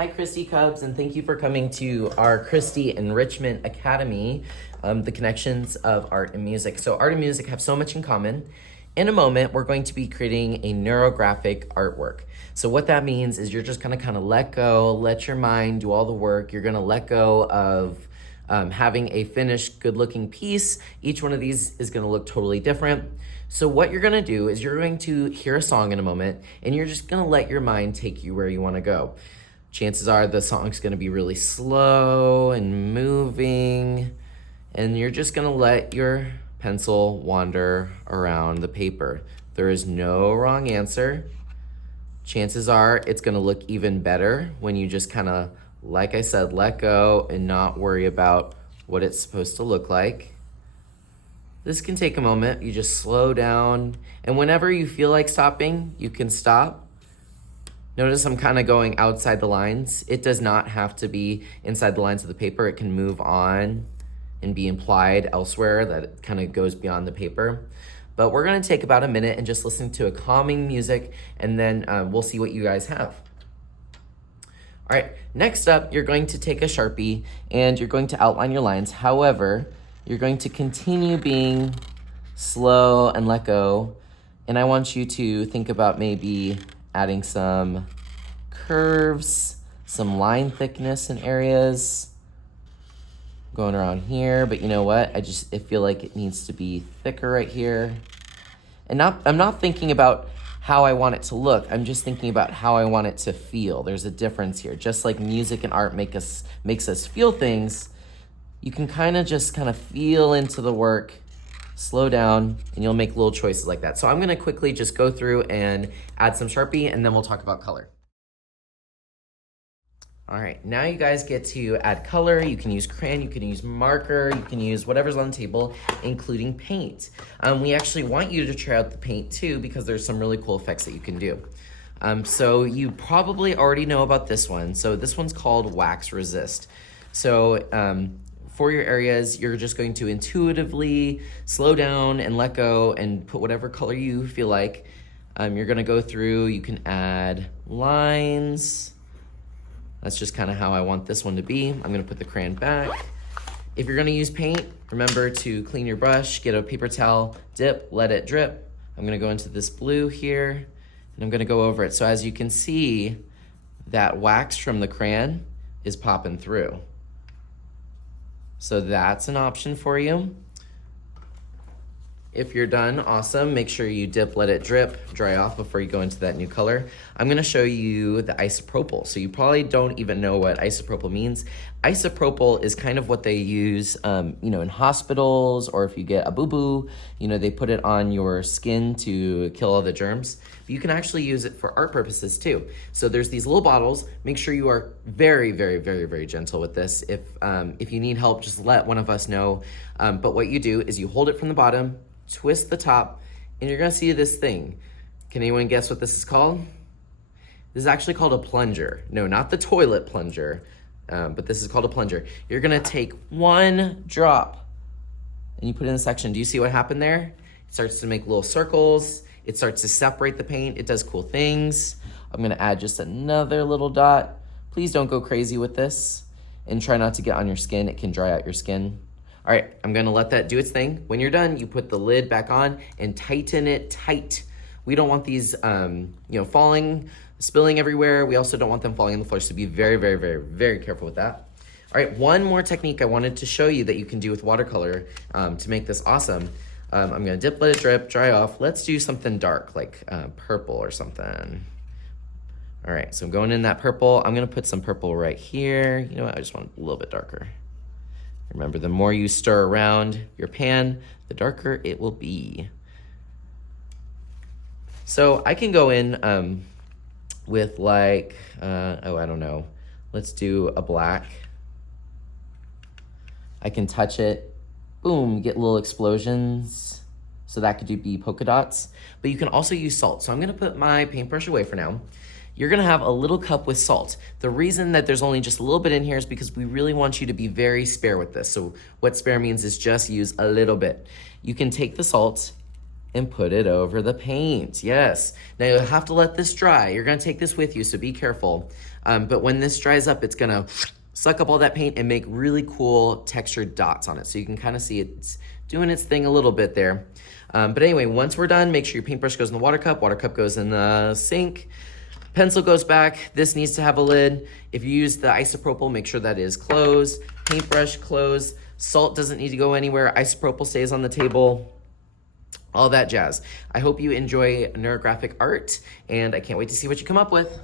Hi, Christie Cubs, and thank you for coming to our Christie Enrichment Academy, the connections of art and music. So art and music have so much in common. In a moment, we're going to be creating a neurographic artwork. So what that means is you're just gonna kind of let go, let your mind do all the work. You're gonna let go of having a finished, good-looking piece. Each one of these is gonna look totally different. So what you're gonna do is you're going to hear a song in a moment, and you're just gonna let your mind take you where you wanna go. Chances are the song's gonna be really slow and moving, and you're just gonna let your pencil wander around the paper. There is no wrong answer. Chances are it's gonna look even better when you just kinda, like I said, let go and not worry about what it's supposed to look like. This can take a moment. You just slow down, and whenever you feel like stopping, you can stop. Notice I'm kind of going outside the lines. It does not have to be inside the lines of the paper. It can move on and be implied elsewhere, that it kind of goes beyond the paper. But we're gonna take about a minute and just listen to a calming music, and then we'll see what you guys have. All right, next up, you're going to take a Sharpie and you're going to outline your lines. However, you're going to continue being slow and let go. And I want you to think about maybe adding some curves, some line thickness in areas, going around here, but you know what? I feel like it needs to be thicker right here. And I'm not thinking about how I want it to look. I'm just thinking about how I want it to feel. There's a difference here. Just like music and art makes us feel things, you can kind of feel into the work, slow down, and you'll make little choices like that. So I'm gonna quickly just go through and add some Sharpie, and then we'll talk about color. All right, now you guys get to add color. You can use crayon, you can use marker, you can use whatever's on the table, including paint. We actually want you to try out the paint too, because there's some really cool effects that you can do. So you probably already know about this one. So this one's called Wax Resist. So for your areas, you're just going to intuitively slow down and let go and put whatever color you feel like. You're gonna go through, you can add lines. That's just kind of how I want this one to be. I'm gonna put the crayon back. If you're gonna use paint, remember to clean your brush, get a paper towel, dip, let it drip. I'm gonna go into this blue here, and I'm gonna go over it. So as you can see, that wax from the crayon is popping through. So that's an option for you. If you're done, awesome. Make sure you dip, let it drip, dry off before you go into that new color. I'm gonna show you the isopropyl. So you probably don't even know what isopropyl means. Isopropyl is kind of what they use in hospitals, or if you get a boo-boo, they put it on your skin to kill all the germs. But you can actually use it for art purposes too. So there's these little bottles. Make sure you are very, very, very, very gentle with this. If you need help, just let one of us know. But what you do is you hold it from the bottom, twist the top, and you're gonna see this thing. Can anyone guess what this is called? This is actually called a plunger. No, not the toilet plunger, but this is called a plunger. You're gonna take one drop and you put it in a section. Do you see what happened there? It starts to make little circles. It starts to separate the paint. It does cool things. I'm gonna add just another little dot. Please don't go crazy with this, and try not to get on your skin. It can dry out your skin. All right, I'm gonna let that do its thing. When you're done, you put the lid back on and tighten it tight. We don't want these falling, spilling everywhere. We also don't want them falling on the floor, so be very, very, very, very careful with that. All right, one more technique I wanted to show you that you can do with watercolor to make this awesome. I'm gonna dip, let it drip, dry off. Let's do something dark, like purple or something. All right, so I'm going in that purple. I'm gonna put some purple right here. You know what, I just want a little bit darker. Remember, the more you stir around your pan, the darker it will be. So I can go in with I don't know. Let's do a black. I can touch it, boom, get little explosions. So that could be polka dots, but you can also use salt. So I'm gonna put my paintbrush away for now. You're gonna have a little cup with salt. The reason that there's only just a little bit in here is because we really want you to be very spare with this. So what spare means is just use a little bit. You can take the salt and put it over the paint. Yes. Now you'll have to let this dry. You're gonna take this with you, so be careful. But when this dries up, it's gonna suck up all that paint and make really cool textured dots on it. So you can kind of see it's doing its thing a little bit there. But anyway, once we're done, make sure your paintbrush goes in the water cup goes in the sink, pencil goes back. This needs to have a lid. If you use the isopropyl, make sure that is closed. Paintbrush closed. Salt doesn't need to go anywhere. Isopropyl stays on the table. All that jazz. I hope you enjoy neurographic art, and I can't wait to see what you come up with.